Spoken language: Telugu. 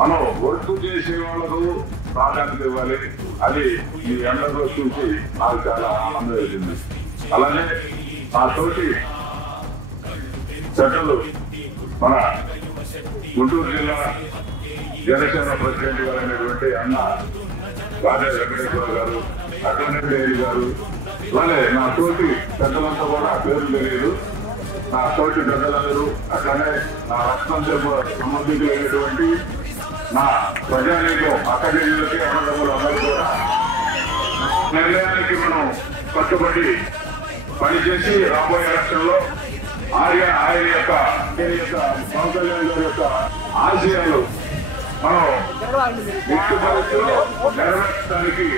మనం వర్క్ చేసే వాళ్ళకు ప్రాధాన్యత ఇవ్వాలి. అది ఈ అందరిలో చూసి నాకు చాలా ఆనందం వేసింది. అలానే ఆ తోటి చట్టలు మన గుంటూరు జిల్లా జనసేన ప్రెసిడెంట్ గారు అయినటువంటి అన్న రాజా వెంకటేశ్వర గారు, అక్కడేరి గారు, అలానే నా తోటి పెద్దలంతా కూడా పేరు తెలియదు. నా తోటి పెద్దలందరూ అట్లనే నా రక్తంతో సంబంధించినటువంటి నా ప్రజానీకం అక్కడికి అన్నదమ్ములు అందరూ కూడా నిర్ణయానికి మనం కట్టుబడి పనిచేసి రాబోయే ఎలక్షన్లో ఆయన యొక్క పవన్ కళ్యాణ్ గారి యొక్క ఆశయాలు మనం నెరవేర్చడానికి